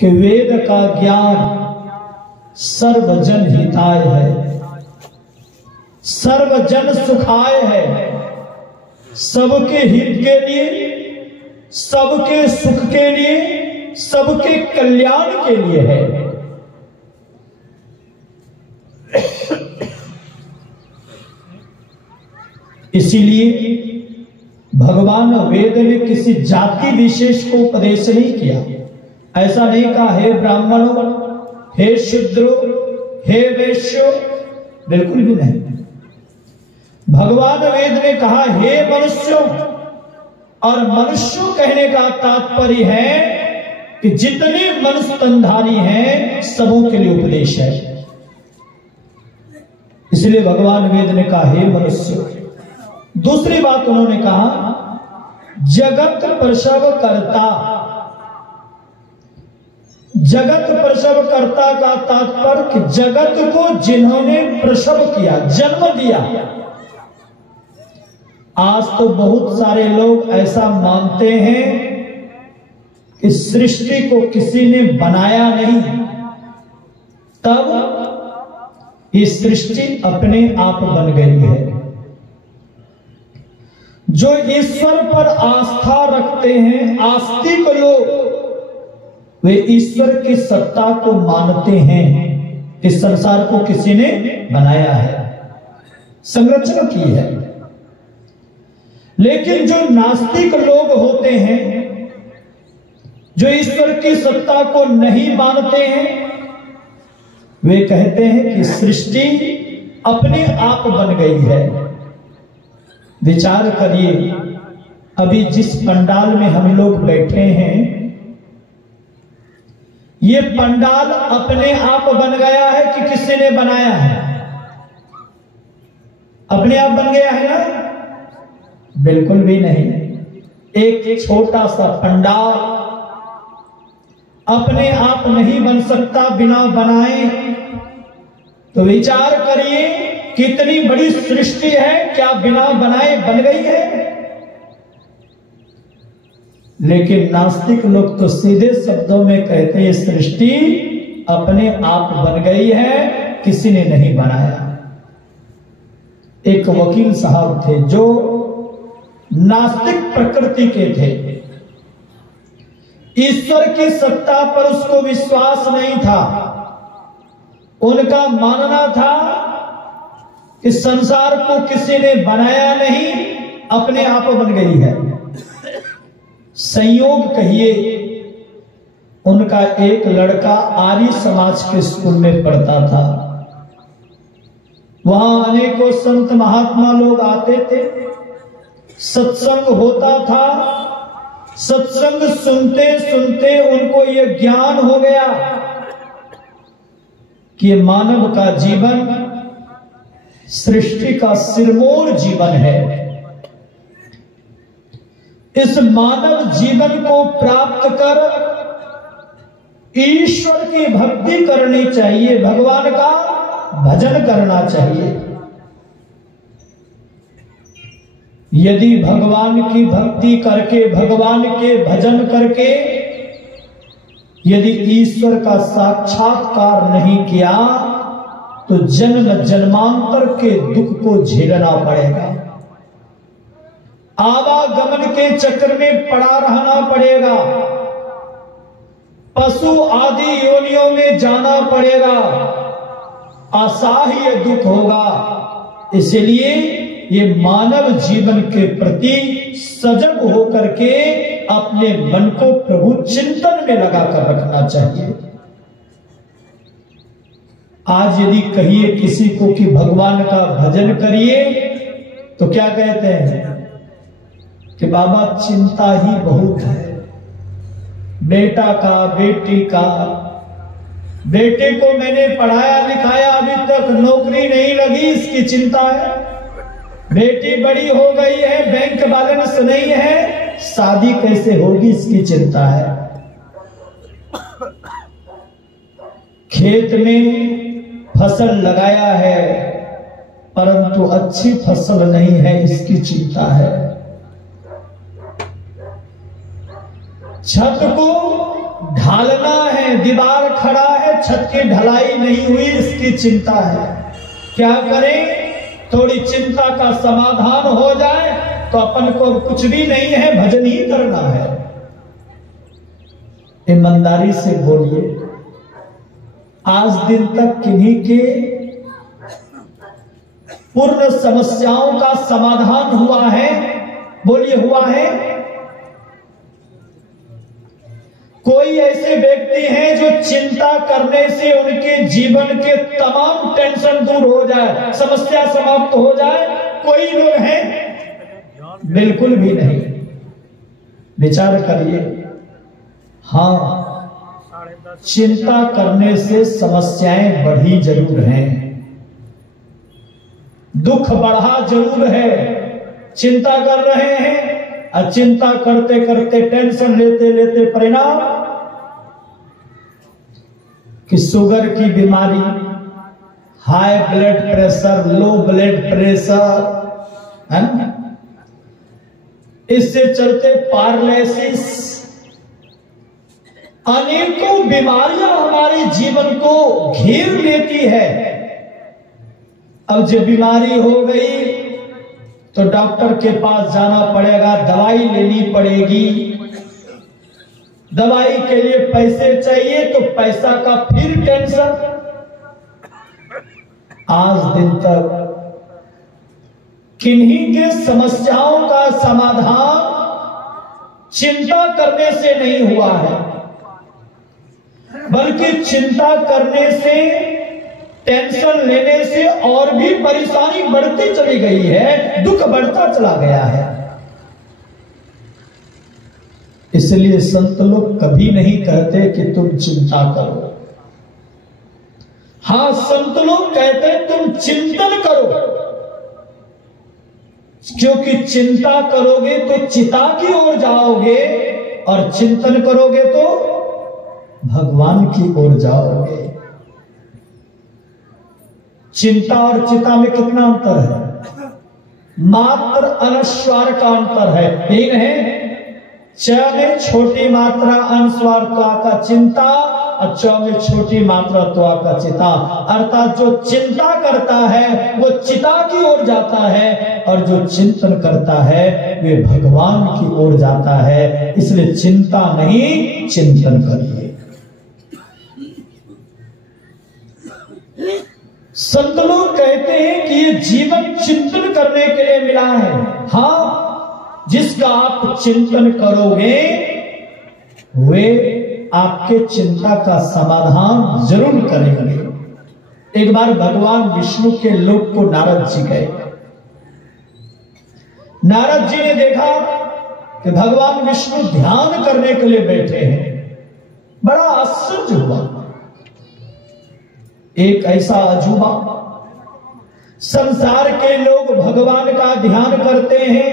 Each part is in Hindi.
कि वेद का ज्ञान सर्वजन हिताय है, सर्वजन सुखाय है, सबके हित के लिए, सबके सुख के लिए, सबके कल्याण के लिए है। इसीलिए भगवान वेद ने किसी जाति विशेष को उपदेश नहीं किया। ऐसा नहीं कहा हे ब्राह्मणों, हे शूद्रों, हे वैश्यों, बिल्कुल भी नहीं। भगवान वेद ने कहा हे मनुष्यों, और मनुष्यों कहने का तात्पर्य है कि जितने मनुष्य तनधारी हैं सबों के लिए उपदेश है। इसलिए भगवान वेद ने कहा हे मनुष्यों। दूसरी बात उन्होंने कहा जगत प्रसव कर्ता। जगत प्रसव कर्ता का तात्पर्य कि जगत को जिन्होंने प्रसव किया, जन्म दिया। आज तो बहुत सारे लोग ऐसा मानते हैं कि सृष्टि को किसी ने बनाया नहीं, तब ये सृष्टि अपने आप बन गई है। जो ईश्वर पर आस्था रखते हैं, आस्तिक लोग, वे ईश्वर की सत्ता को मानते हैं कि संसार को किसी ने बनाया है, संरचना की है। लेकिन जो नास्तिक लोग होते हैं, जो ईश्वर की सत्ता को नहीं मानते हैं, वे कहते हैं कि सृष्टि अपने आप बन गई है। विचार करिए, अभी जिस पंडाल में हम लोग बैठे हैं, ये पंडाल अपने आप बन गया है कि किसी ने बनाया है? अपने आप बन गया है ना? बिल्कुल भी नहीं। एक छोटा सा पंडाल अपने आप नहीं बन सकता बिना बनाए। तो विचार करिए कितनी बड़ी सृष्टि है, क्या बिना बनाए बन गई है? लेकिन नास्तिक लोग तो सीधे शब्दों में कहते हैं सृष्टि अपने आप बन गई है, किसी ने नहीं बनाया। एक वकील साहब थे जो नास्तिक प्रकृति के थे। ईश्वर की सत्ता पर उसको विश्वास नहीं था। उनका मानना था कि संसार को किसी ने बनाया नहीं, अपने आप बन गई है। संयोग कहिए, उनका एक लड़का आर्य समाज के स्कूल में पढ़ता था। वहां अनेकों संत महात्मा लोग आते थे, सत्संग होता था। सत्संग सुनते सुनते उनको यह ज्ञान हो गया कि मानव का जीवन सृष्टि का सिरमौर जीवन है। इस मानव जीवन को प्राप्त कर ईश्वर की भक्ति करनी चाहिए, भगवान का भजन करना चाहिए। यदि भगवान की भक्ति करके, भगवान के भजन करके यदि ईश्वर का साक्षात्कार नहीं किया तो जन्म जन्मांतर के दुख को झेलना पड़ेगा। आवागमन के चक्र में पड़ा रहना पड़ेगा। पशु आदि योनियों में जाना पड़ेगा। असह्य दुख होगा। इसलिए ये मानव जीवन के प्रति सजग होकर के अपने मन को प्रभु चिंतन में लगाकर रखना चाहिए। आज यदि कहिए किसी को कि भगवान का भजन करिए तो क्या कहते हैं कि बाबा चिंता ही बहुत है, बेटा का, बेटी का। बेटे को मैंने पढ़ाया लिखाया, अभी तक नौकरी नहीं लगी, इसकी चिंता है। बेटी बड़ी हो गई है, बैंक बैलेंस नहीं है, शादी कैसे होगी, इसकी चिंता है। खेत में फसल लगाया है परंतु अच्छी फसल नहीं है, इसकी चिंता है। छत को ढालना है, दीवार खड़ा है, छत की ढलाई नहीं हुई, इसकी चिंता है। क्या करें? थोड़ी चिंता का समाधान हो जाए तो अपन को कुछ भी नहीं है, भजन ही करना है। ईमानदारी से बोलिए, आज दिन तक किन्हीं के पूर्ण समस्याओं का समाधान हुआ है? बोलिए, हुआ है? कोई ऐसे व्यक्ति हैं जो चिंता करने से उनके जीवन के तमाम टेंशन दूर हो जाए, समस्या समाप्त हो जाए? कोई लोग हैं? बिल्कुल भी नहीं। विचार करिए। हाँ, चिंता करने से समस्याएं बढ़ी जरूर हैं, दुख बढ़ा जरूर है। चिंता कर रहे हैं और चिंता करते करते, टेंशन लेते लेते परिणाम कि शुगर की बीमारी, high blood pressure, low blood pressure, है ना? इससे चलते पैरालिसिस, अनेकों बीमारियां हमारे जीवन को घेर लेती है। अब जब बीमारी हो गई तो डॉक्टर के पास जाना पड़ेगा, दवाई लेनी पड़ेगी, दवाई के लिए पैसे चाहिए तो पैसा का फिर टेंशन। आज दिन तक किन्हीं के समस्याओं का समाधान चिंता करने से नहीं हुआ है, बल्कि चिंता करने से, टेंशन लेने से और भी परेशानी बढ़ती चली गई है, दुख बढ़ता चला गया है। इसलिए संत लोग कभी नहीं कहते कि तुम चिंता करो। हां, संत लोग कहते तुम चिंतन करो, क्योंकि चिंता करोगे तो चिता की ओर जाओगे और चिंतन करोगे तो भगवान की ओर जाओगे। चिंता और चिता में कितना अंतर है? मात्र अनुस्वार का अंतर है। तीन है, च में छोटी मात्रा अनुस्वार त्वा का चिंता और च में छोटी मात्रा त्वा का चिता। अर्थात जो चिंता करता है वो चिता की ओर जाता है और जो चिंतन करता है वे भगवान की ओर जाता है। इसलिए चिंता नहीं, चिंतन करिए। संत लोग कहते हैं कि ये जीवन चिंतन करने के लिए मिला है। हाँ, जिसका आप चिंतन करोगे वे आपके चिंता का समाधान जरूर करेंगे। एक बार भगवान विष्णु के लोक को नारद जी गए। नारद जी ने देखा कि भगवान विष्णु ध्यान करने के लिए बैठे हैं। बड़ा आश्चर्य हुआ। एक ऐसा अजूबा, संसार के लोग भगवान का ध्यान करते हैं,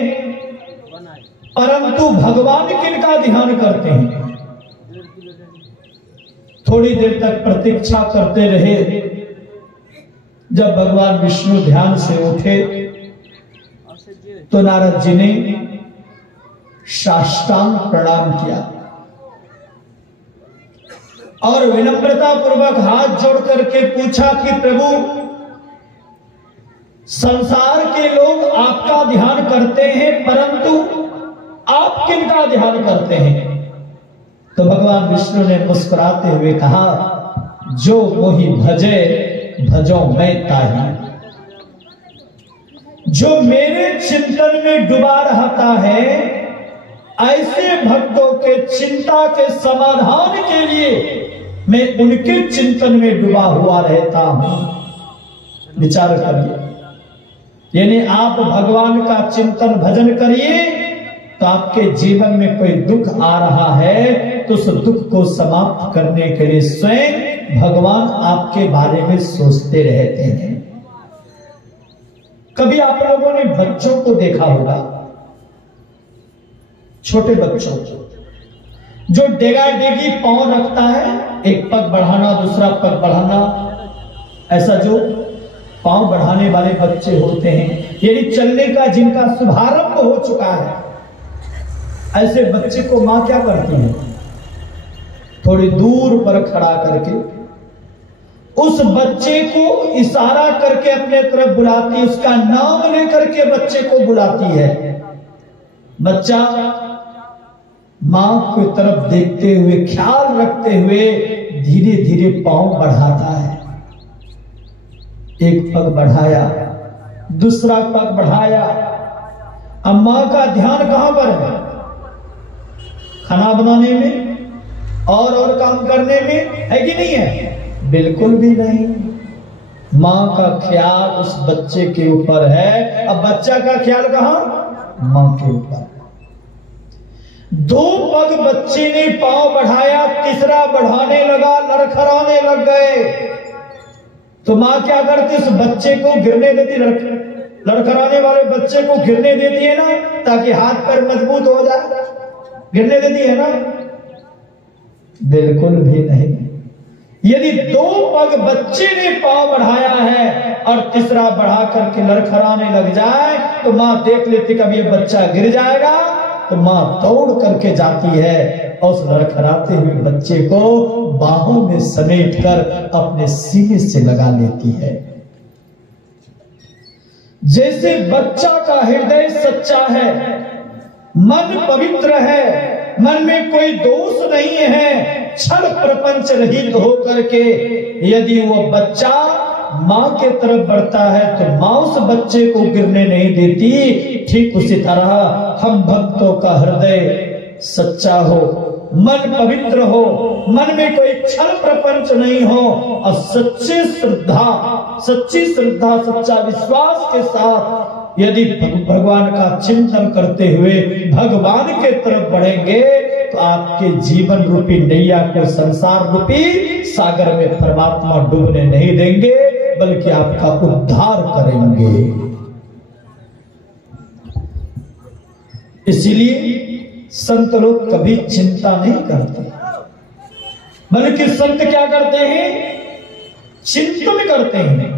परंतु भगवान किनका ध्यान करते हैं? थोड़ी देर तक प्रतीक्षा करते रहे। जब भगवान विष्णु ध्यान से उठे तो नारद जी ने साष्टांग प्रणाम किया और विनम्रता पूर्वक हाथ जोड़ करके पूछा कि प्रभु, संसार के लोग आपका ध्यान करते हैं, परंतु आप किनका ध्यान करते हैं? तो भगवान विष्णु ने मुस्कुराते हुए कहा, जो मोहि भजे भजो मैं ताहि। जो मेरे चिंतन में डूबा रहता है, ऐसे भक्तों के चिंता के समाधान के लिए मैं उनके चिंतन में डूबा हुआ रहता हूं। विचार करिए, यानी आप भगवान का चिंतन भजन करिए तो आपके जीवन में कोई दुख आ रहा है तो उस दुख को समाप्त करने के लिए स्वयं भगवान आपके बारे में सोचते रहते हैं। कभी आप लोगों ने बच्चों को देखा होगा, छोटे बच्चों को, जो डेगा डेगी पांव रखता है, एक पग बढ़ाना दूसरा पग बढ़ाना, ऐसा जो पांव बढ़ाने वाले बच्चे होते हैं, यानी चलने का जिनका शुभारंभ हो चुका है, ऐसे बच्चे को मां क्या करती है? थोड़ी दूर पर खड़ा करके उस बच्चे को इशारा करके अपने तरफ बुलाती है, उसका नाम लेकर के बच्चे को बुलाती है। बच्चा मां की तरफ देखते हुए, ख्याल रखते हुए धीरे धीरे पांव बढ़ाता है। एक पग बढ़ाया, दूसरा पग बढ़ाया। अब मां का ध्यान कहां पर है? खाना बनाने में और काम करने में है कि नहीं है? बिल्कुल भी नहीं। मां का ख्याल उस बच्चे के ऊपर है। अब बच्चा का ख्याल कहां? मां के ऊपर। दो पग बच्चे ने पांव बढ़ाया, तीसरा बढ़ाने लगा, लड़खड़ाने लग गए। तो मां क्या करती? उस बच्चे को गिरने देती, लड़खड़ाने वाले बच्चे को गिरने देती है ना, ताकि हाथ पैर मजबूत हो जाए। गिरने देती है ना? बिल्कुल भी नहीं। यदि दो पग बच्चे ने पांव बढ़ाया है और तीसरा बढ़ा करके लड़खड़ाने लग जाए तो मां देख लेती कभी ये बच्चा गिर जाएगा, तो मां दौड़ करके जाती है और उस लड़खड़ाते हुए बच्चे को बाहों में समेट कर अपने सीने से लगा लेती है। जैसे बच्चा का हृदय सच्चा है, मन पवित्र है, मन में कोई दोष नहीं है, छल प्रपंच रहित होकर के यदि वो बच्चा मां के तरफ बढ़ता है तो मां उस बच्चे को गिरने नहीं देती। ठीक उसी तरह हम भक्तों का हृदय सच्चा हो, मन पवित्र हो, मन में कोई छल प्रपंच नहीं हो और सच्ची श्रद्धा सच्चा विश्वास के साथ यदि भगवान का चिंतन करते हुए भगवान के तरफ बढ़ेंगे तो आपके जीवन रूपी नैया को संसार रूपी सागर में परमात्मा डूबने नहीं देंगे, बल्कि आपका उद्धार करेंगे। इसीलिए संत लोग कभी चिंता नहीं करते, बल्कि संत क्या करते हैं? चिंतन करते हैं।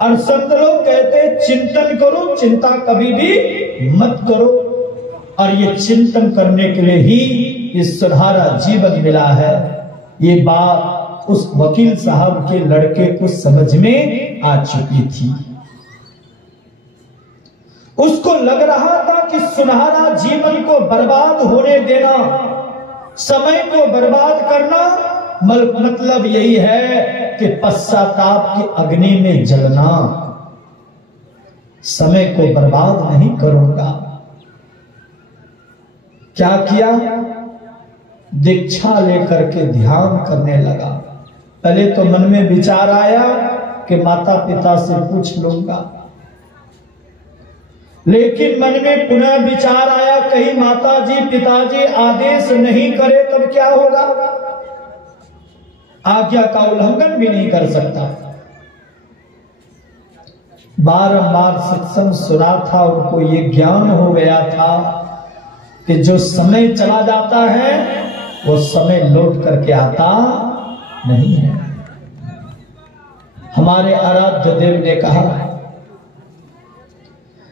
और संत लोग कहते हैं चिंतन करो, चिंता कभी भी मत करो। और ये चिंतन करने के लिए ही ये सुनहरा जीवन मिला है। ये बात उस वकील साहब के लड़के को समझ में आ चुकी थी। उसको लग रहा था कि सुनहरा जीवन को बर्बाद होने देना, समय को बर्बाद करना मतलब यही है कि पश्चाताप की अग्नि में जलना। समय को बर्बाद नहीं करूंगा। क्या किया? दीक्षा लेकर के ध्यान करने लगा। पहले तो मन में विचार आया कि माता पिता से पूछ लूंगा, लेकिन मन में पुनः विचार आया कहीं माताजी पिताजी आदेश नहीं करे तब क्या होगा? आज्ञा का उल्लंघन भी नहीं कर सकता। बारंबार सत्संग सुना था, उनको ये ज्ञान हो गया था कि जो समय चला जाता है वो समय लौट करके आता नहीं है। हमारे आराध्य देव ने कहा,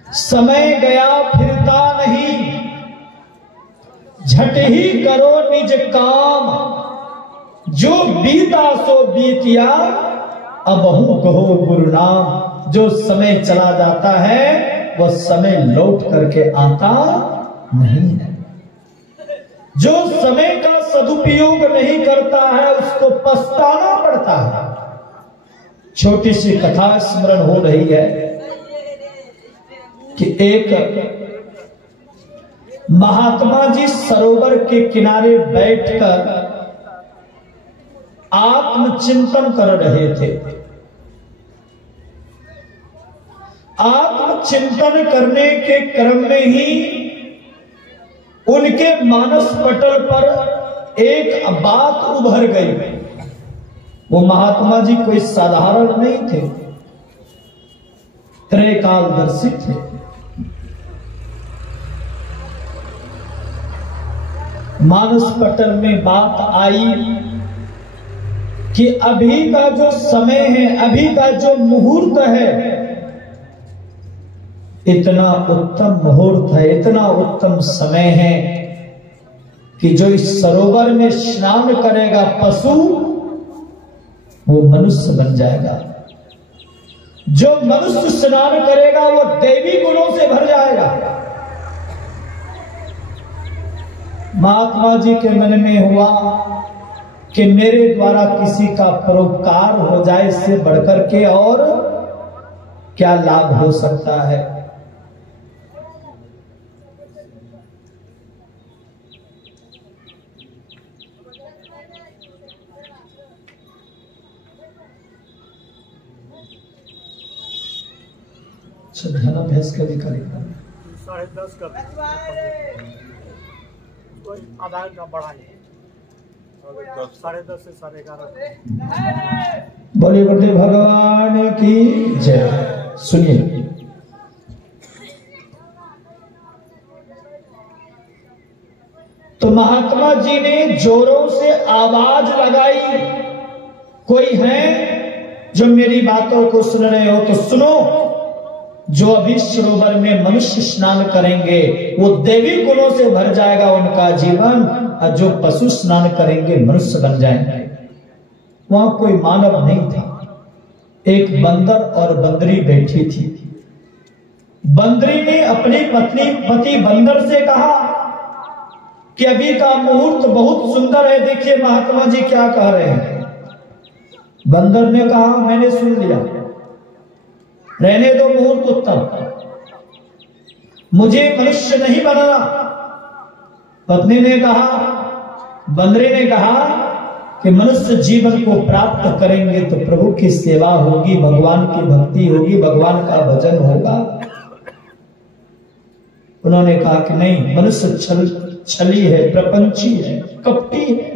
समय गया फिरता नहीं, झट ही करो निज काम, जो बीता सो बीतिया अबहु कहो गुरु नाम। जो समय चला जाता है वह समय लौट करके आता नहीं है। जो समय का सदुपयोग नहीं करता है उसको पछताना पड़ता है। छोटी सी कथा स्मरण हो रही है कि एक महात्मा जी सरोवर के किनारे बैठकर आत्मचिंतन कर रहे थे। आत्मचिंतन करने के क्रम में ही उनके मानस पटल पर एक बात उभर गई। वो महात्मा जी कोई साधारण नहीं थे, त्रैकालदर्शी थे। मानस पटल में बात आई कि अभी का जो समय है, अभी का जो मुहूर्त है, इतना उत्तम मुहूर्त है, इतना उत्तम समय है कि जो इस सरोवर में स्नान करेगा पशु, वो मनुष्य बन जाएगा। जो मनुष्य स्नान करेगा वो दैवी गुणों से भर जाएगा। महात्मा जी के मन में हुआ कि मेरे द्वारा किसी का परोपकार हो जाए, इससे बढ़कर के और क्या लाभ हो सकता है। ध्यान अभ्यास का भी कार्यक्रम 10:30 का आधा घंटा बढ़ाइए, 10:30 से 11:30। बोलिए गुरुदेव भगवान की जय। सुनिए, तो महात्मा जी ने जोरों से आवाज लगाई, कोई है जो मेरी बातों को सुन रहे हो तो सुनो। जो अभी सरोवर में मनुष्य स्नान करेंगे वो देवी गुणों से भर जाएगा उनका जीवन, और जो पशु स्नान करेंगे मनुष्य बन जाएंगे। वहां कोई मानव नहीं था, एक बंदर और बंदरी बैठी थी। बंदरी ने अपनी पति बंदर से कहा कि अभी का मुहूर्त बहुत सुंदर है, देखिए महात्मा जी क्या कह रहे हैं। बंदर ने कहा मैंने सुन लिया, रहने दो मुहूर्त उत्तम, मुझे मनुष्य नहीं बनना। पत्नी ने कहा, बंदरी ने कहा कि मनुष्य जीवन को प्राप्त करेंगे तो प्रभु की सेवा होगी, भगवान की भक्ति होगी, भगवान का भजन होगा। उन्होंने कहा कि नहीं, मनुष्य छली है, प्रपंची है, कपटी है।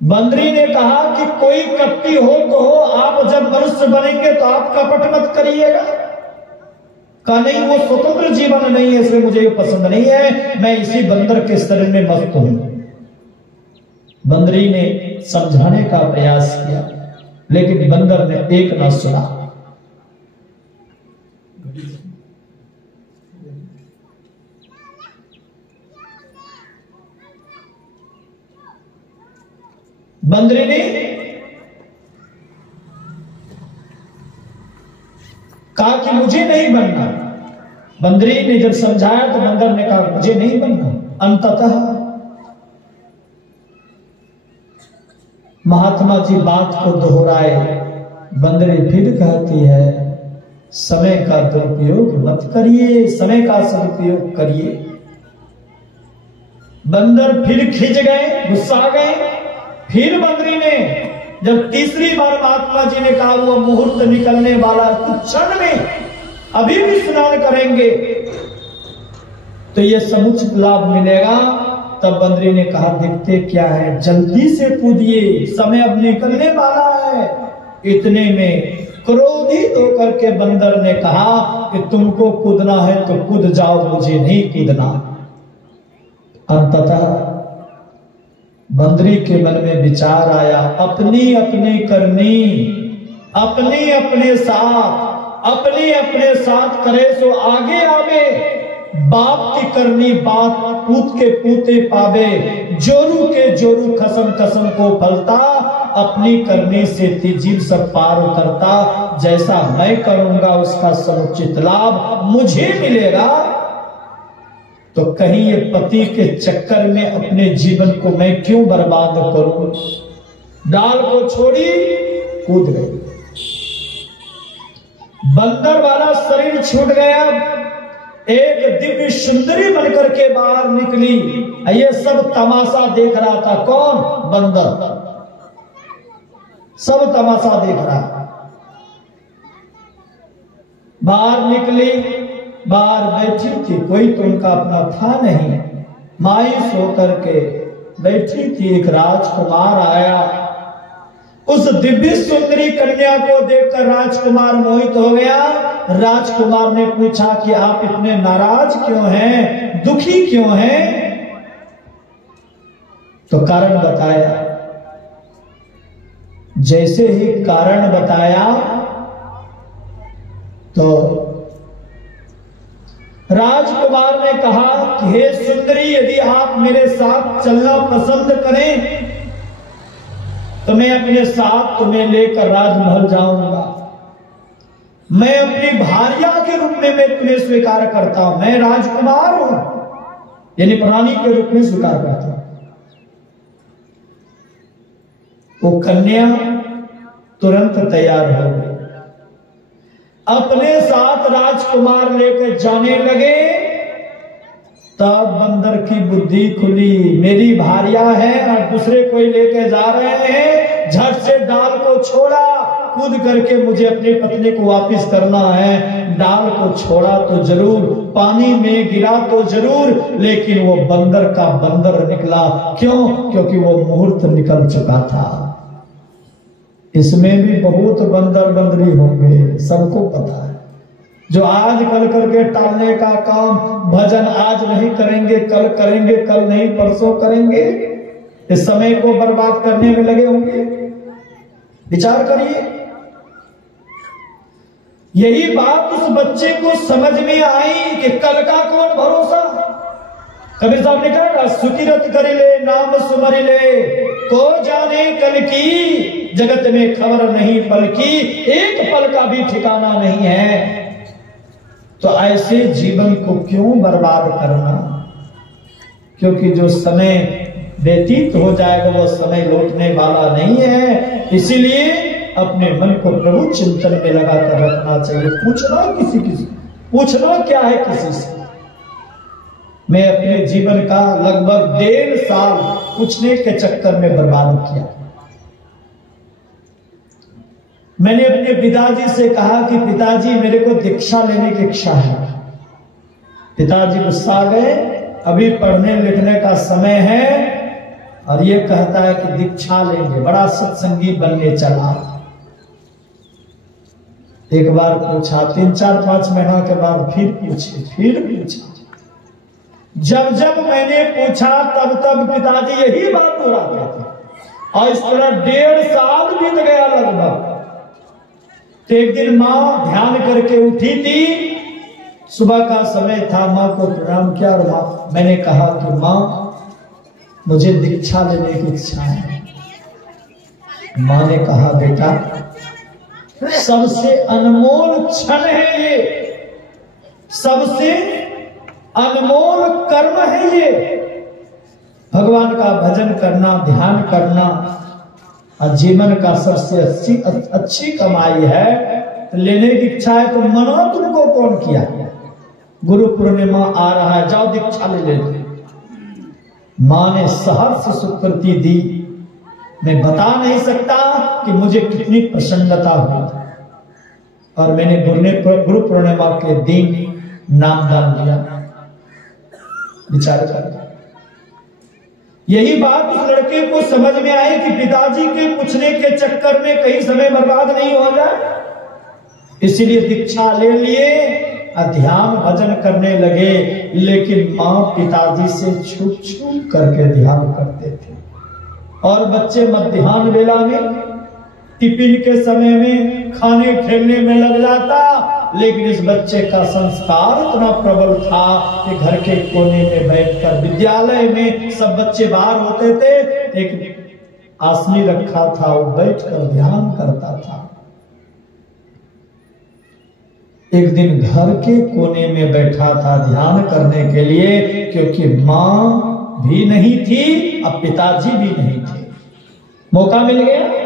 बंदरी ने कहा कि कोई कपटी हो तो हो, आप जब मनुष्य बनेंगे तो आप कपट मत करिएगा। कहा नहीं, वो स्वतंत्र जीवन नहीं है, इसलिए मुझे ये पसंद नहीं है, मैं इसी बंदर के शरीर में मस्त हूं। बंदरी ने समझाने का प्रयास किया, लेकिन बंदर ने एक न सुना। बंदरी ने कहा कि मुझे नहीं बनना। बंदरी ने जब समझाया तो बंदर ने कहा मुझे नहीं बनना। अंततः महात्मा जी बात को दोहराए। बंदरी फिर कहती है समय का दुरुपयोग मत करिए, समय का सदुपयोग करिए। बंदर फिर खिंच गए, गुस्सा गए। फिर बंदरी ने जब तीसरी बार महात्मा जी ने कहा वो मुहूर्त निकलने वाला कुछ क्षण में अभी भी स्नान करेंगे तो ये समुचित लाभ मिलेगा, तब बंदरी ने कहा देखते क्या है, जल्दी से कूदिए, समय अब निकलने वाला है। इतने में क्रोधित होकर के बंदर ने कहा कि तुमको कूदना है तो कूद जाओ, मुझे नहीं कूदना। अंततः बंदरी के मन में विचार आया, अपनी अपनी करनी अपने अपने साथ करे सो आगे आवे। बाप की करनी बात पूत के पूते पावे, जोरू के जोरू खसम खसम को फलता। अपनी करनी से तीजीव सब पार उतरता, जैसा मैं करूंगा उसका समुचित लाभ मुझे मिलेगा। तो कहीं ये पति के चक्कर में अपने जीवन को मैं क्यों बर्बाद करूं। डाल को छोड़ी, कूद गई। बंदर वाला शरीर छूट गया, एक दिव्य सुंदरी बनकर के बाहर निकली। ये सब तमाशा देख रहा था। कौन? बंदर। सब तमाशा देख रहा। बाहर निकली, बाहर बैठी थी, कोई तो उनका अपना था नहीं, मायूस होकर के बैठी थी। एक राजकुमार आया, उस दिव्य सुंदरी कन्या को देखकर राजकुमार मोहित हो गया। राजकुमार ने पूछा कि आप इतने नाराज क्यों हैं, दुखी क्यों हैं? तो कारण बताया। जैसे ही कारण बताया तो राजकुमार ने कहा कि हे सुंदरी, यदि आप मेरे साथ चलना पसंद करें तो मैं अपने साथ तुम्हें लेकर राजमहल जाऊंगा। मैं अपनी भार्या के रूप में मैं तुम्हें स्वीकार करता हूं। मैं राजकुमार हूं, यानी प्राणी के रूप में स्वीकार करता हूं। वो कन्या तुरंत तैयार हो गई, अपने साथ राजकुमार लेकर जाने लगे। तब बंदर की बुद्धि खुली, मेरी भार्या है और दूसरे कोई लेके जा रहे हैं। झट से डाल को छोड़ा, कूद करके मुझे अपनी पत्नी को वापस करना है। डाल को छोड़ा तो जरूर, पानी में गिरा तो जरूर, लेकिन वो बंदर का बंदर निकला। क्यों? क्योंकि वो मुहूर्त निकल चुका था। इसमें भी बहुत बंदर बंदरी होंगे, सबको पता है। जो आज कल करके टालने का काम, भजन आज नहीं करेंगे कल करेंगे, कल नहीं परसों करेंगे, इस समय को बर्बाद करने में लगे होंगे। विचार करिए। यही बात उस बच्चे को समझ में आई कि कल का कौन भरोसा। कबीर साहब ने कहा, सुकिरत करी ले नाम सुमरी ले, को जाने कल की, जगत में खबर नहीं पल की, एक पल का भी ठिकाना नहीं है। तो ऐसे जीवन को क्यों बर्बाद करना? क्योंकि जो समय व्यतीत हो जाएगा वो समय लौटने वाला नहीं है। इसीलिए अपने मन को प्रभु चिंतन में लगाकर रखना चाहिए। पूछना किसी पूछना क्या है किसी से। मैं अपने जीवन का लगभग 1.5 साल पूछने के चक्कर में बर्बाद किया। मैंने अपने पिताजी से कहा कि पिताजी मेरे को दीक्षा लेने की इच्छा है। पिताजी गुस्सा आ गए, अभी पढ़ने लिखने का समय है, और ये कहता है कि दीक्षा लेंगे, बड़ा सत्संगी बनने चला। एक बार पूछा, 3-4-5 महीना के बाद फिर पूछा। जब जब मैंने पूछा तब तब पिताजी यही बात दोहराते थे, और इस तरह 1.5 साल बीत गया लगभग। तो एक दिन माँ ध्यान करके उठी थी, सुबह का समय था, माँ को प्रणाम किया और मैंने कहा कि माँ मुझे दीक्षा लेने की इच्छा है। माँ ने कहा, बेटा सबसे अनमोल क्षण है ये, सबसे अनमोल कर्म है ये। भगवान का भजन करना, ध्यान करना और जीवन का सबसे अच्छी कमाई है। तो लेने की इच्छा है तो मना तुमको कौन किया? गुरु पूर्णिमा आ रहा है, जाओ दीक्षा ले लो। मां ने सहर्ष स्वीकृति दी। मैं बता नहीं सकता कि मुझे कितनी प्रसन्नता हुई। और मैंने गुरु पूर्णिमा के दिन नामदान दिया। विचार कर, यही बात उस लड़के को समझ में आई कि पिताजी के पूछने के चक्कर में कहीं समय बर्बाद नहीं हो जाए। इसीलिए दीक्षा ले लिए, ध्यान भजन करने लगे। लेकिन मां पिताजी से छुप छुप करके ध्यान करते थे। और बच्चे मध्याह्न वेला में, टिफिन के समय में, खाने खेलने में लग जाता। लेकिन इस बच्चे का संस्कार इतना प्रबल था कि घर के कोने में बैठकर, विद्यालय में सब बच्चे बाहर होते थे, एक आसनी रखा था, वो बैठकर ध्यान करता था। एक दिन घर के कोने में बैठा था ध्यान करने के लिए, क्योंकि मां भी नहीं थी, अब पिताजी भी नहीं थे। मौका मिल गया।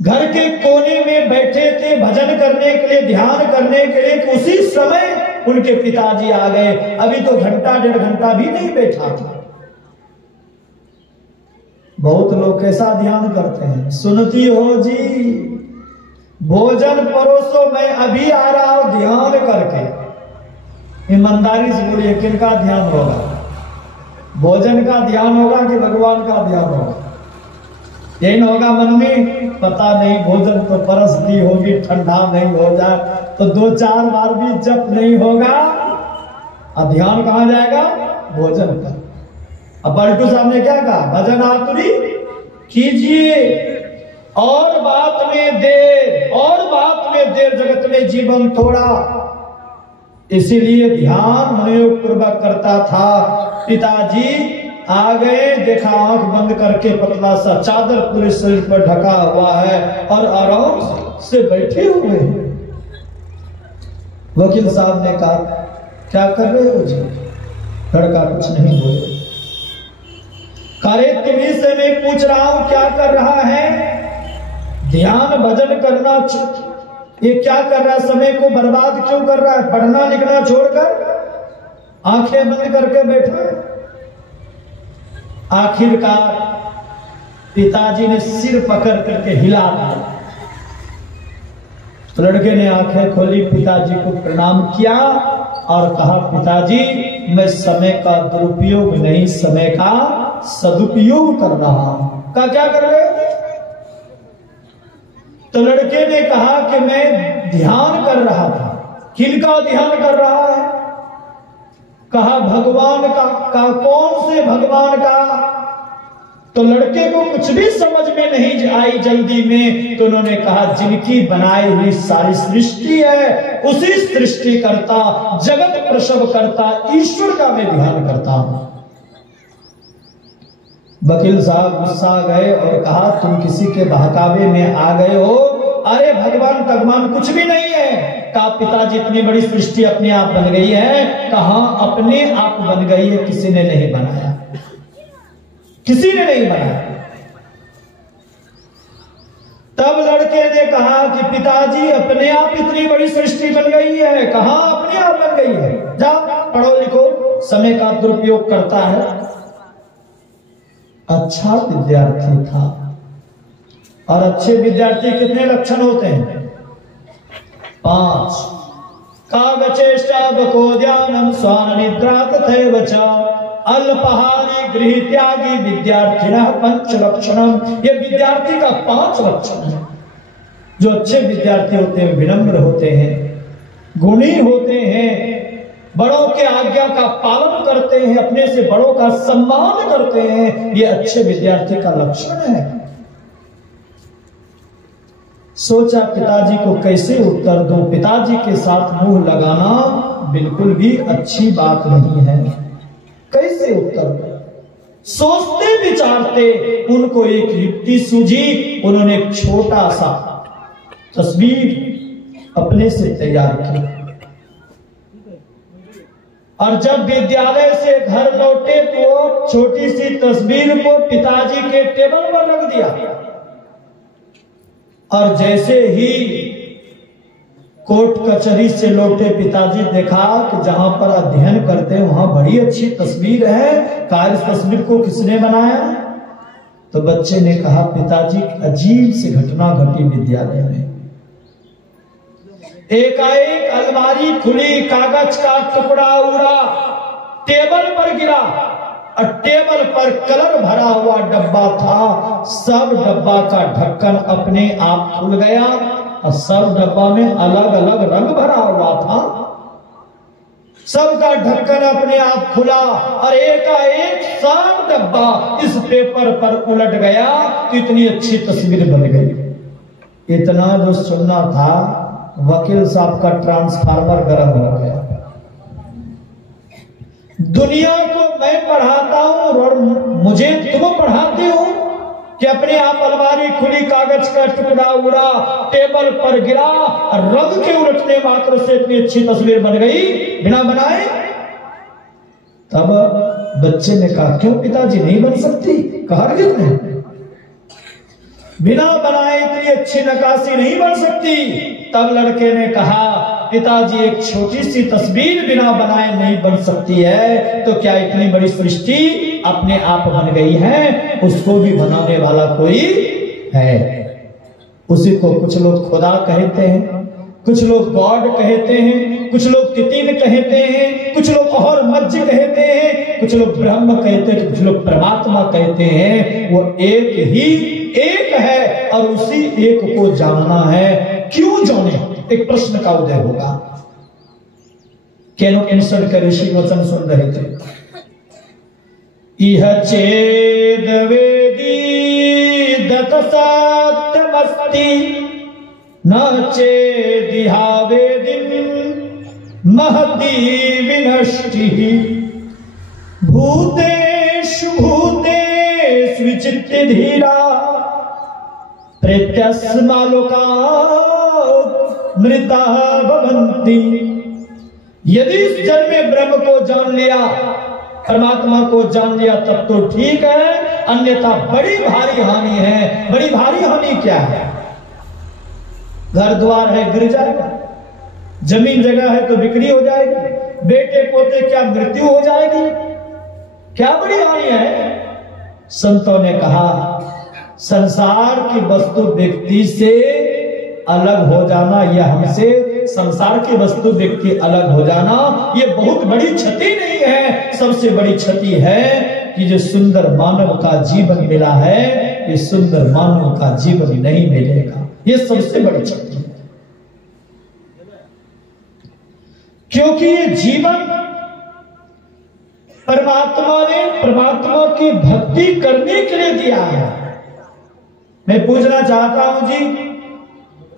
घर के कोने में बैठे थे भजन करने के लिए, ध्यान करने के लिए, कि उसी समय उनके पिताजी आ गए। अभी तो घंटा 1.5 घंटा भी नहीं बैठा था। बहुत लोग कैसा ध्यान करते हैं, सुनती हो जी, भोजन परोसो, मैं अभी आ रहा हूं ध्यान करके। ईमानदारी से बोलिए, किनका ध्यान होगा? भोजन का ध्यान होगा कि भगवान का ध्यान होगा? यही न होगा मन में, पता नहीं भोजन तो परस दी होगी, ठंडा नहीं हो जाए तो 2-4 बार भी जप नहीं होगा, और ध्यान कहां जाएगा? भोजन पर। अब बल्टू साहब ने क्या कहा? भजन आतुरी कीजिए, और बात में देर, और बात में देर, जगत में जीवन थोड़ा। इसीलिए ध्यान मनोयोग पूर्वक करता था। पिताजी आ गए, देखा आंख बंद करके पतला सा चादर पूरे शरीर पर ढका हुआ है और आराम से बैठे हुए हैं। वकील साहब ने कहा, क्या कर रहे हो जी? लड़का कुछ नहीं बोले। अरे तुम्ही से मैं पूछ रहा हूं क्या कर रहा है? ध्यान भजन करना, ये क्या कर रहा है? समय को बर्बाद क्यों कर रहा है? पढ़ना लिखना छोड़कर आंखें बंद करके बैठा है। आखिरकार पिताजी ने सिर पकड़ करके हिला दिया। तो लड़के ने आंखें खोली, पिताजी को प्रणाम किया और कहा, पिताजी मैं समय का दुरुपयोग नहीं, समय का सदुपयोग कर रहा हूं। का क्या कर रहे हो? तो लड़के ने कहा कि मैं ध्यान कर रहा था। किनका ध्यान कर रहा है? कहा भगवान का कौन से भगवान का? तो लड़के को कुछ भी समझ में नहीं आई जल्दी में। तो उन्होंने कहा, जिनकी बनाई हुई सारी सृष्टि है उसी सृष्टिकर्ता जगत प्रसव करता ईश्वर का मैं ध्यान करता हूं। वकील साहब गुस्सा गए और कहा, तुम किसी के बहकावे में आ गए हो। अरे भगवान कुछ भी नहीं है। कहा, पिताजी इतनी बड़ी सृष्टि अपने आप बन गई है। कहा अपने आप बन गई है, किसी ने नहीं बनाया, किसी ने नहीं बनाया। तब लड़के ने कहा कि पिताजी अपने आप इतनी बड़ी सृष्टि बन गई है। कहा अपने आप बन गई है? जाओ पढ़ो लिखो, समय का दुरुपयोग करता है। अच्छा विद्यार्थी था। और अच्छे विद्यार्थी कितने लक्षण होते हैं? 5। कागचेष्टा बकोद्यानम स्वान निद्रा तथैव च अल्पहारी गृह त्यागी विद्यार्थिनः 5 लक्षणम। ये विद्यार्थी का 5 लक्षण है। जो अच्छे विद्यार्थी होते हैं विनम्र होते हैं, गुणी होते हैं, बड़ों के आज्ञा का पालन करते हैं, अपने से बड़ों का सम्मान करते हैं। ये अच्छे विद्यार्थी का लक्षण है। सोचा पिताजी को कैसे उत्तर दूं। पिताजी के साथ मुंह लगाना बिल्कुल भी अच्छी बात नहीं है। कैसे उत्तर दूं? सोचते विचारते उनको एक युक्ति सूझी। उन्होंने एक छोटा सा तस्वीर अपने से तैयार की और जब विद्यालय से घर लौटे तो छोटी सी तस्वीर को पिताजी के टेबल पर रख दिया। और जैसे ही कोर्ट कचहरी से लौटे पिताजी देखा कि जहां पर अध्ययन करते हैं वहां बड़ी अच्छी तस्वीर है। कार्य तस्वीर को किसने बनाया? तो बच्चे ने कहा, पिताजी अजीब सी घटना घटी विद्यालय में। एकाएक अलमारी खुली, कागज का टुकड़ा उड़ा, टेबल पर गिरा और टेबल पर कलर भरा हुआ डब्बा था। सब डब्बा का ढक्कन अपने आप खुल गया और सब डब्बा में अलग अलग रंग भरा हुआ था। सबका ढक्कन अपने आप खुला और एकाएक सब डब्बा इस पेपर पर उलट गया तो इतनी अच्छी तस्वीर बन गई। इतना जो सुनना था, वकील साहब का ट्रांसफार्मर गर्म हो गया। दुनिया को मैं पढ़ाता हूं और मुझे तुम पढ़ाते हो कि अपने आप अलमारी खुली, कागज का टुकड़ा उड़ा, टेबल पर गिरा और रंग के उलटने मात्र से इतनी अच्छी तस्वीर बन गई बिना बनाए। तब बच्चे ने कहा, क्यों पिताजी नहीं बन सकती? कहा नहीं, बिना बनाए इतनी अच्छी नक्काशी नहीं बन सकती। तब लड़के ने कहा, पिताजी एक छोटी सी तस्वीर बिना बनाए नहीं बन सकती है, तो क्या इतनी बड़ी सृष्टि अपने आप बन गई है? उसको भी बनाने वाला कोई है। उसी को कुछ लोग खुदा कहते हैं, कुछ लोग गॉड कहते हैं, कुछ लोग तितिन कहते हैं, कुछ लोग और मज्ज कहते हैं, कुछ लोग ब्रह्म कहते हैं, कुछ लोग परमात्मा कहते हैं। वो एक है और उसी एक को जानना है। क्यों जाने? एक प्रश्न का उदय होगा। केनो इंसर्ट कर ऋषि वचन सुन रहे थे। इह चेद वेदी दत सत्यमस्ति न चेदिहा वेदिन महती विनष्टि भूतेषु भूतेषु विचित्य धीरा प्रेत्यस्मालोका मृता भवन्ति। यदि इस जन्म में ब्रह्म को जान लिया, परमात्मा को जान लिया तब तो ठीक है, अन्यथा बड़ी भारी हानि है। बड़ी भारी हानि क्या है? घर द्वार है गिर जाएगा, जमीन जगह है तो बिक्री हो जाएगी, बेटे पोते क्या मृत्यु हो जाएगी। क्या बड़ी हानि है? संतों ने कहा संसार की वस्तु व्यक्ति से अलग हो जाना, यह हमसे संसार की वस्तु व्यक्ति अलग हो जाना ये बहुत बड़ी क्षति नहीं है। सबसे बड़ी क्षति है कि जो सुंदर मानव का जीवन मिला है, ये सुंदर मानव का जीवन नहीं मिलेगा। ये सबसे बड़ी क्षति है, क्योंकि ये जीवन परमात्मा ने परमात्मा की भक्ति करने के लिए दिया है। मैं पूछना चाहता हूं जी,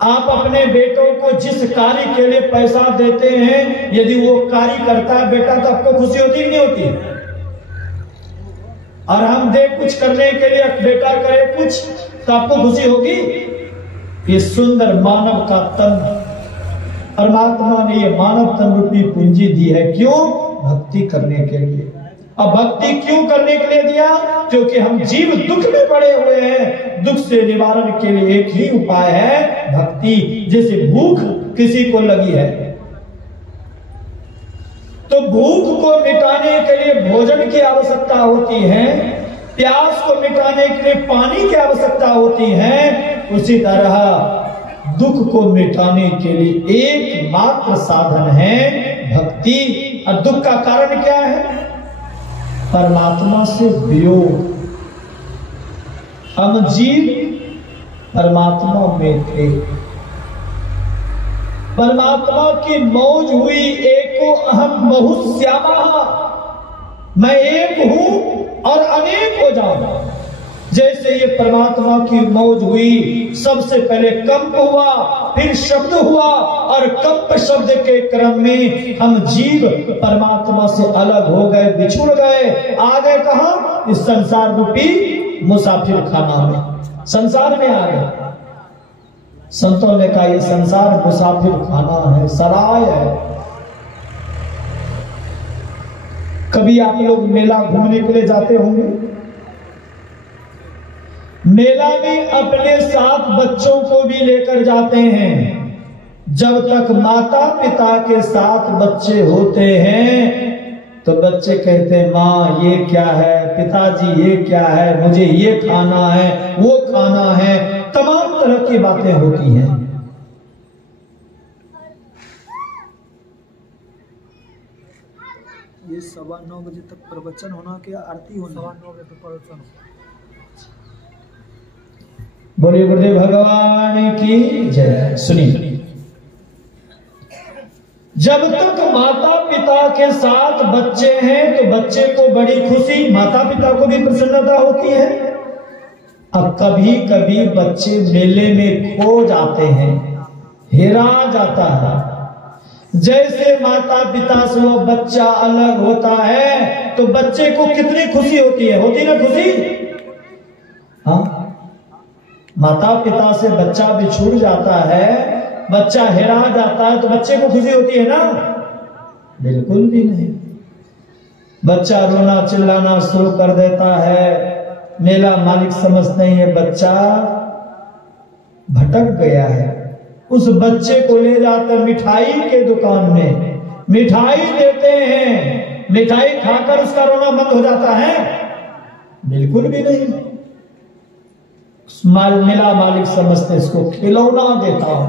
आप अपने बेटों को जिस कार्य के लिए पैसा देते हैं, यदि वो कार्य करता है बेटा तो आपको खुशी होती है नहीं होती? और हम दे कुछ करने के लिए, बेटा करे कुछ तो आपको खुशी होगी? ये सुंदर मानव का तन परमात्मा ने ये मानव तन रूपी पूंजी दी है। क्यों? भक्ति करने के लिए। अब भक्ति क्यों करने के लिए दिया? क्योंकि हम जीव दुख में पड़े हुए हैं। दुख से निवारण के लिए एक ही उपाय है, भक्ति। जैसे भूख किसी को लगी है तो भूख को मिटाने के लिए भोजन की आवश्यकता होती है, प्यास को मिटाने के लिए पानी की आवश्यकता होती है। उसी तरह दुख को मिटाने के लिए एकमात्र साधन है भक्ति। और दुख का कारण क्या है? परमात्मा से वियोग। हम जीव परमात्मा में थे, परमात्मा की मौज हुई। एको अहम बहुश्यामः, मैं एक हूं और अनेक हो जाऊंगा। जैसे ये परमात्मा की मौज हुई, सबसे पहले कंप हुआ, फिर शब्द हुआ, और कंप शब्द के क्रम में हम जीव परमात्मा से अलग हो गए, बिछुड़ गए। आ गए कहां? इस संसार रूपी मुसाफिर खाना में, संसार में आ गए। संतों ने कहा ये संसार मुसाफिर खाना है, सराय है। कभी आप लोग मेला घूमने के लिए जाते होंगे, मेला में अपने साथ बच्चों को भी लेकर जाते हैं। जब तक माता पिता के साथ बच्चे होते हैं तो बच्चे कहते हैं माँ ये क्या है, पिताजी ये क्या है, मुझे ये खाना है, वो खाना है, तमाम तरह की बातें होती हैं। ये 9:15 बजे तक प्रवचन होना कि आरती होना? 9:15 बजे तक प्रवचन। बोलिए गुरुदेव भगवान की जय। सुनिए, जब तक माता पिता के साथ बच्चे हैं तो बच्चे को बड़ी खुशी, माता पिता को भी प्रसन्नता होती है। अब कभी कभी बच्चे मेले में खो जाते हैं, हेरा जाता है। जैसे माता पिता से वो बच्चा अलग होता है तो बच्चे को कितनी खुशी होती है, होती ना खुशी? हाँ, माता पिता से बच्चा बिछुड़ जाता है, बच्चा हेरा जाता है तो बच्चे को खुशी होती है ना? बिल्कुल भी नहीं। बच्चा रोना चिल्लाना शुरू कर देता है। मेला मालिक समझते हैं बच्चा भटक गया है। उस बच्चे को ले जाकर मिठाई के दुकान में मिठाई देते हैं। मिठाई खाकर उसका रोना बंद हो जाता है? बिल्कुल भी नहीं। मेला मालिक समझते इसको खिलौना देता है,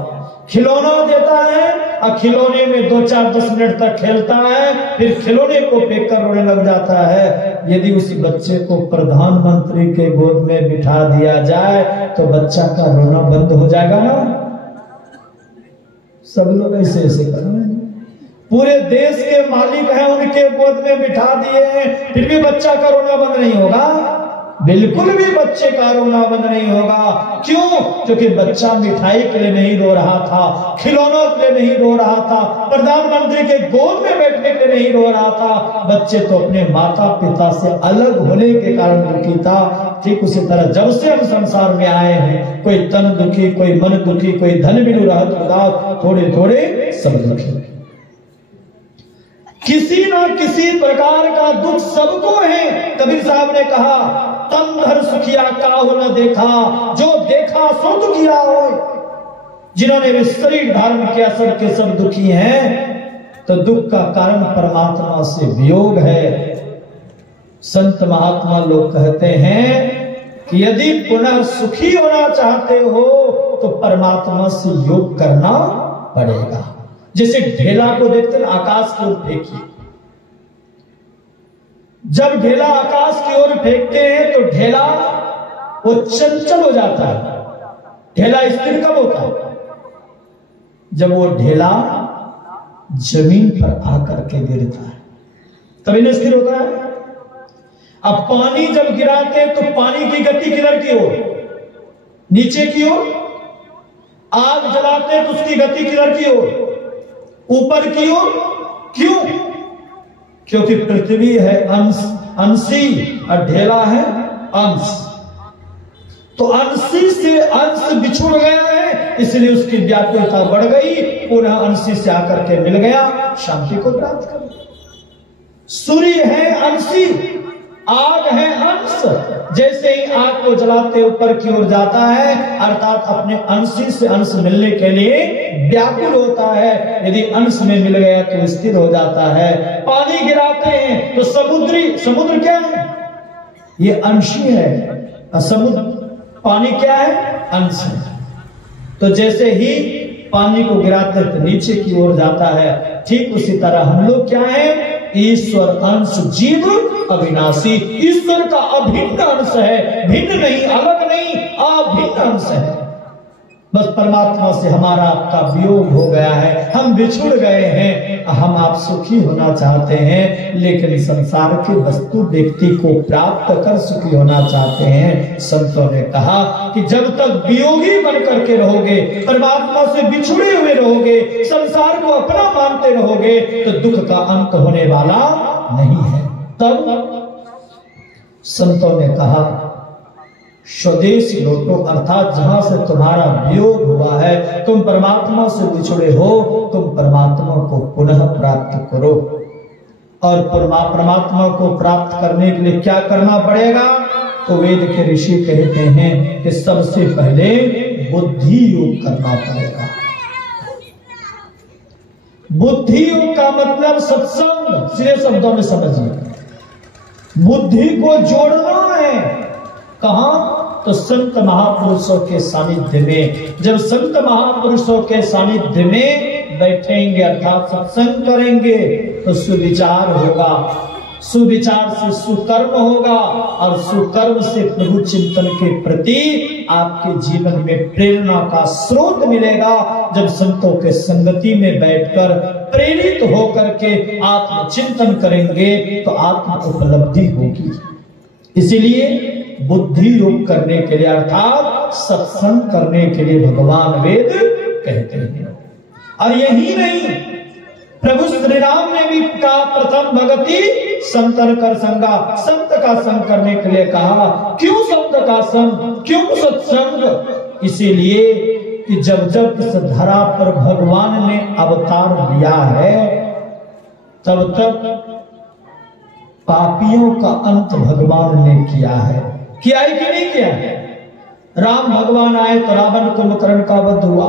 खिलौना देता है और खिलौने में 2-4-10 मिनट तक खेलता है, फिर खिलौने को फेंक कर रोने लग जाता है। यदि उस बच्चे को प्रधानमंत्री के गोद में बिठा दिया जाए तो बच्चा का रोना बंद हो जाएगा ना? सब लोग ऐसे ऐसे कर रहे हैं। पूरे देश के मालिक हैं, उनके गोद में बिठा दिए हैं, फिर भी बच्चा का रोना बंद नहीं होगा। बिल्कुल भी बच्चे का रोना बंद नहीं होगा। क्यों? क्योंकि बच्चा मिठाई के लिए नहीं रो रहा था, खिलौनों के लिए नहीं रो रहा था, प्रधानमंत्री के गोद में बैठने के लिए नहीं रो रहा था। बच्चे तो अपने माता पिता से अलग होने के कारण दुखी था। ठीक उसी तरह जब से हम संसार में आए हैं, कोई तन दुखी, कोई मन दुखी, कोई धन बिनु रहत उदास, थोड़े थोड़े सब दुखी। किसी ना किसी प्रकार का दुख सबको है। कबीर साहब ने कहा, तन धर सुखिया काहू न देखा, जो देखा सो दुखिया हो। जिन्होंने वे शरीर धारण किया सब के सब दुखी हैं। तो दुख का कारण परमात्मा से वियोग है। संत महात्मा लोग कहते हैं कि यदि पुनः सुखी होना चाहते हो तो परमात्मा से योग करना पड़ेगा। जैसे ढेला को देखते हैं, आकाश की ओर फेंकिए। जब ढेला आकाश की ओर फेंकते हैं तो ढेला वो चंचल हो जाता है। ढेला स्थिर कब होता है? जब वो ढेला जमीन पर आकर के गिरता है, तभी न स्थिर होता है। अब पानी जब गिराते हैं तो पानी की गति किधर की ओर? नीचे की ओर। आग जलाते हैं तो उसकी गति किधर की ओर? ऊपर की ओर। क्यों? क्योंकि पृथ्वी है अंशी और ढेला है अंश। तो अंशी से अंश बिछुड़ गया है, इसलिए उसकी व्याकुलता बढ़ गई, पुनः अंशी से आकर के मिल गया, शांति को प्राप्त कर। सूर्य है अंशी, आग है अंश। जैसे ही आग को जलाते ऊपर की ओर जाता है, अर्थात अपने अंशी से अंश मिलने के लिए व्याकुल होता है। यदि अंश में मिल गया तो स्थिर हो जाता है। पानी गिराते हैं तो समुद्र क्या है? ये अंशी है। समुद्र पानी क्या है? अंश है। तो जैसे ही पानी को गिराते तो नीचे की ओर जाता है, ठीक उसी तरह हम लोग क्या है? ईश्वर अंश, जीव अविनाशी। ईश्वर का अभिन्न अंश है, भिन्न नहीं, अलग नहीं, अभिन्न अंश है। बस परमात्मा से हमारा आपका वियोग हो गया है, हम बिछुड़ गए हैं। हम आप सुखी होना चाहते हैं, लेकिन संसार की वस्तु व्यक्ति को प्राप्त कर सुखी होना चाहते हैं। संतों ने कहा कि जब तक वियोगी बन करके रहोगे, परमात्मा से बिछुड़े हुए रहोगे, संसार को अपना मानते रहोगे, तो दुख का अंत होने वाला नहीं है। तब संतों ने कहा, स्वदेश लौटो, अर्थात जहां से तुम्हारा वियोग हुआ है, तुम परमात्मा से बिछुड़े हो, तुम परमात्मा को पुनः प्राप्त करो। और परमात्मा को प्राप्त करने के लिए क्या करना पड़ेगा? तो वेद के ऋषि कहते हैं कि सबसे पहले बुद्धि योग करना पड़ेगा। बुद्धि योग का मतलब सत्संग, सीधे शब्दों में समझिए। बुद्धि को जोड़ना है। कहां? तो संत महापुरुषों के सानिध्य में। जब संत महापुरुषों के सानिध्य में बैठेंगे, अर्थात सत्संग करेंगे, तो सुविचार होगा, सुविचार से सुकर्म होगा, और सुकर्म से प्रभु चिंतन के प्रति आपके जीवन में प्रेरणा का स्रोत मिलेगा। जब संतों के संगति में बैठकर प्रेरित होकर के आत्म चिंतन करेंगे तो आत्म उपलब्धि होगी। इसीलिए बुद्धि योग करने के लिए, अर्थात सत्संग करने के लिए भगवान वेद कहते हैं। और यही नहीं, प्रभु श्री राम ने भी कहा, प्रथम भगति संतर कर संगा, संत का संग करने के लिए कहा। क्यों संत का संग? क्यों सत्संग? इसीलिए कि जब जब इस धरा पर भगवान ने अवतार लिया है, तब तक पापियों का अंत भगवान ने किया है। किया है कि नहीं किया है? राम भगवान आए तो रावण कुंभकर्ण का वध हुआ,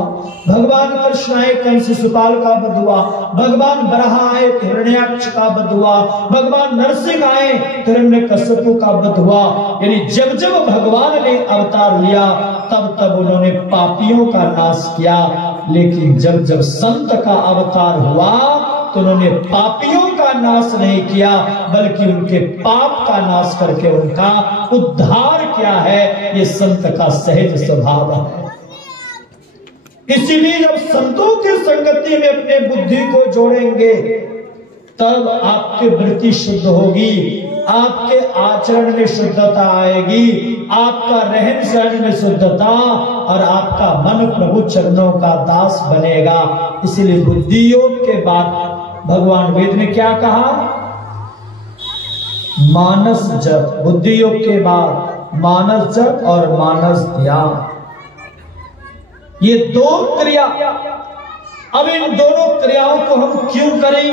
भगवान कृष्ण आए कंस शिशुपाल का वध हुआ, भगवान बराह आए तो हिरण्याक्ष का वध हुआ, भगवान नरसिंह आए तो हिरण्यकश्यप का वध हुआ। यानी जब जब भगवान ने अवतार लिया, तब तब उन्होंने पापियों का नाश किया। लेकिन जब जब संत का अवतार हुआ तो उन्होंने पापियों का नाश नहीं किया, बल्कि उनके पाप का नाश करके उनका उद्धार किया है। ये संत का सहज स्वभाव है। इसीलिए जब संतों की संगति में अपने बुद्धि को जोड़ेंगे, तब आपकी वृत्ति शुद्ध होगी, आपके आचरण में शुद्धता आएगी, आपका रहन सहन में शुद्धता, और आपका मन प्रभु चरणों का दास बनेगा। इसलिए बुद्धि योग के बाद भगवान वेद ने क्या कहा? मानस जप। बुद्धि योग के बाद मानस जप और मानस ध्यान, ये दो क्रिया। अब इन दोनों क्रियाओं को हम क्यों करें?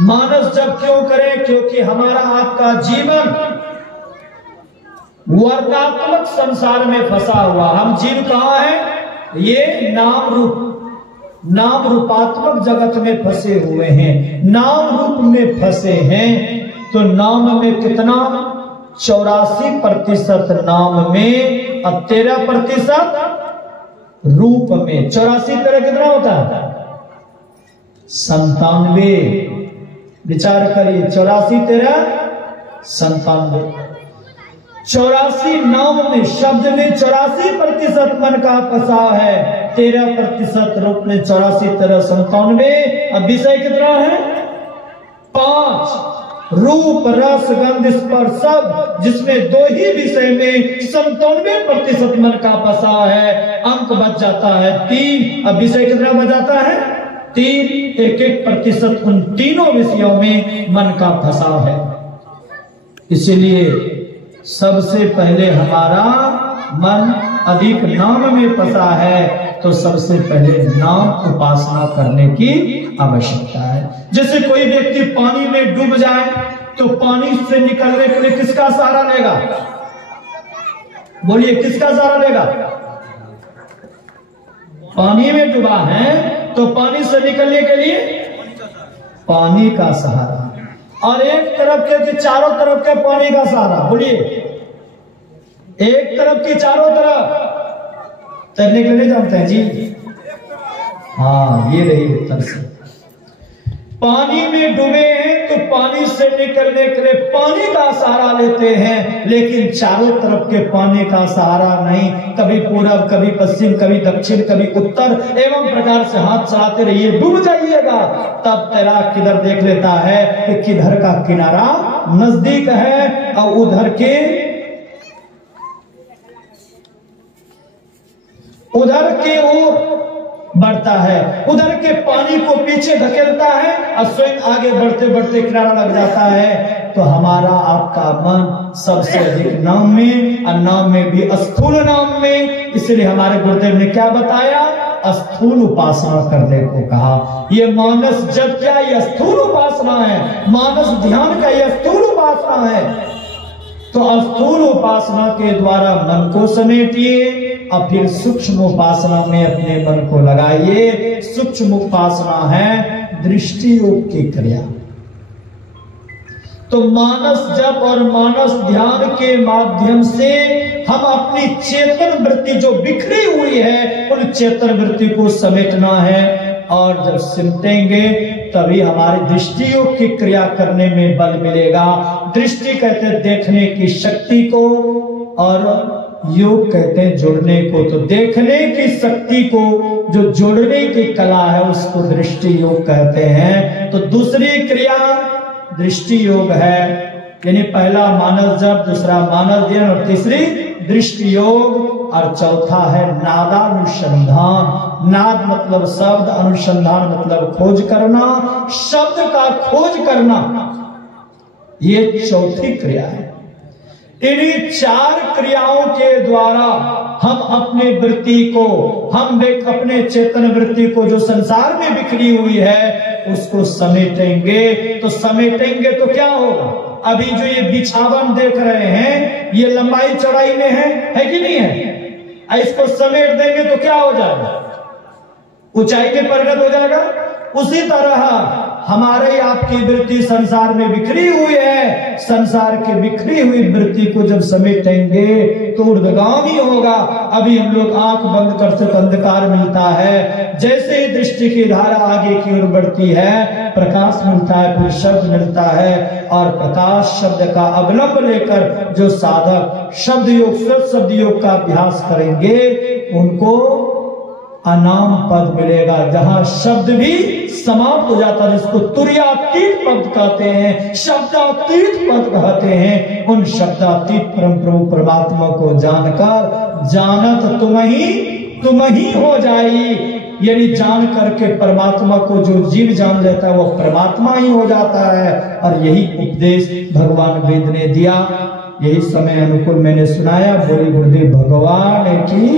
मानस जप क्यों करें? क्योंकि हमारा आपका जीवन वर्गात्मक संसार में फंसा हुआ। हम जीव कहां हैं? ये नाम रूपात्मक जगत में फंसे हुए हैं, नाम रूप में फंसे हैं। तो नाम में कितना? 84% नाम में और 13% रूप में। 84 तरह कितना होता है? 97। विचार करिए, 84 13 97। 84 नाम में, शब्द में 84% मन का फंसा है, 13% रूप में, 84 13 97। अब विषय कितना है? 5। रूप रस गंध स्पर्श सब, जिसमें 2 ही विषय में 97% मन का फंसा है। अंक बच जाता है 3। अब विषय कितना बच जाता है? 3। 1% उन तीनों विषयों में मन का फंसा है। इसीलिए सबसे पहले हमारा मन अधिक नाम में फंसा है, तो सबसे पहले नाम उपासना करने की आवश्यकता है। जैसे कोई व्यक्ति पानी में डूब जाए तो पानी से निकलने के लिए किसका सहारा लेगा? बोलिए, किसका सहारा लेगा? पानी में डूबा है तो पानी से निकलने के लिए पानी का सहारा, और एक तरफ के चारों तरफ के पानी का सहारा। बोलिए, एक तरफ की चारों तरफ तैरने के लिए जानते हैं जी? हाँ, ये रही उत्तर से। पानी में डूबे हैं तो पानी से निकलने के लिए पानी का सहारा लेते हैं, लेकिन चारों तरफ के पानी का सहारा नहीं। कभी पूरब, कभी पश्चिम, कभी दक्षिण, कभी उत्तर, एवं प्रकार से हाथ चलाते रहिए, डूब जाइएगा। तब तैराक किधर देख लेता है कि किधर का किनारा नजदीक है, और उधर के ओर बढ़ता है, उधर के पानी को पीछे धकेलता है और स्वयं आगे बढ़ते बढ़ते किनारा लग जाता है। तो हमारा आपका मन सबसे अधिक नाम में, और नाम में भी स्थूल नाम में। इसलिए हमारे गुरुदेव ने क्या बताया? स्थूल उपासना करने को कहा। ये मानस जप क्या? ये स्थूल उपासना है। मानस ध्यान का ये स्थूल उपासना है। तो स्थूल उपासना के द्वारा मन को समेटिए और फिर सूक्ष्म उपासना में अपने मन को लगाइए। सूक्ष्म उपासना है दृष्टि योग की क्रिया। तो मानस जप और मानस ध्यान के माध्यम से हम अपनी चेतन वृत्ति जो बिखरी हुई है, उन चेतन वृत्ति को समेटना है। और जब सिमटेंगे तभी हमारी दृष्टि योग की क्रिया करने में बल मिलेगा। दृष्टि कहते हैं देखने की शक्ति को, और योग कहते हैं जुड़ने को। तो देखने की शक्ति को जो जोड़ने की कला है उसको दृष्टि योग कहते हैं। तो दूसरी क्रिया दृष्टि योग है, यानी पहला मानस जप, दूसरा मानस ध्यान, और तीसरी दृष्टि योग, और चौथा है नादानुसंधान। नाद मतलब शब्द, अनुसंधान मतलब खोज करना, शब्द का खोज करना। ये चौथी क्रिया है। इन्हीं 4 क्रियाओं के द्वारा हम अपने वृत्ति को, हम अपने चेतन वृत्ति को जो संसार में बिखरी हुई है उसको समेटेंगे। तो समेटेंगे तो क्या होगा? अभी जो ये बिछावन देख रहे हैं ये लंबाई चौड़ाई में है कि नहीं है? इसको समेट देंगे तो क्या हो जाएगा? ऊंचाई में परिणत हो जाएगा। उसी तरह हमारे आपकी वृत्ति संसार में बिखरी हुई है। संसार की बिखरी हुई वृत्ति को जब समेटेंगे तो ऊर्ध्वगामी होगा। अभी हम लोग आंख बंद करते तो अंधकार मिलता है, जैसे ही दृष्टि की धारा आगे की ओर बढ़ती है प्रकाश मिलता है, फिर शब्द मिलता है। और प्रकाश शब्द का अवलंब लेकर जो साधक शब्द योग, सत शब्द योग का अभ्यास करेंगे उनको अनाम पद मिलेगा, जहां शब्द भी समाप्त हो जाता है, जिसको तुर्यातीत पद कहते हैं, शब्दातीत पद कहते हैं। उन शब्दातीत परम प्रभु परमात्मा को जानकर जानत तुम ही हो जाई, यानी जान करके परमात्मा को जो जीव जान लेता है वो परमात्मा ही हो जाता है। और यही उपदेश भगवान वेद ने दिया, यही समय अनुकूल मैंने सुनाया। बोली गुरुदेव भगवान की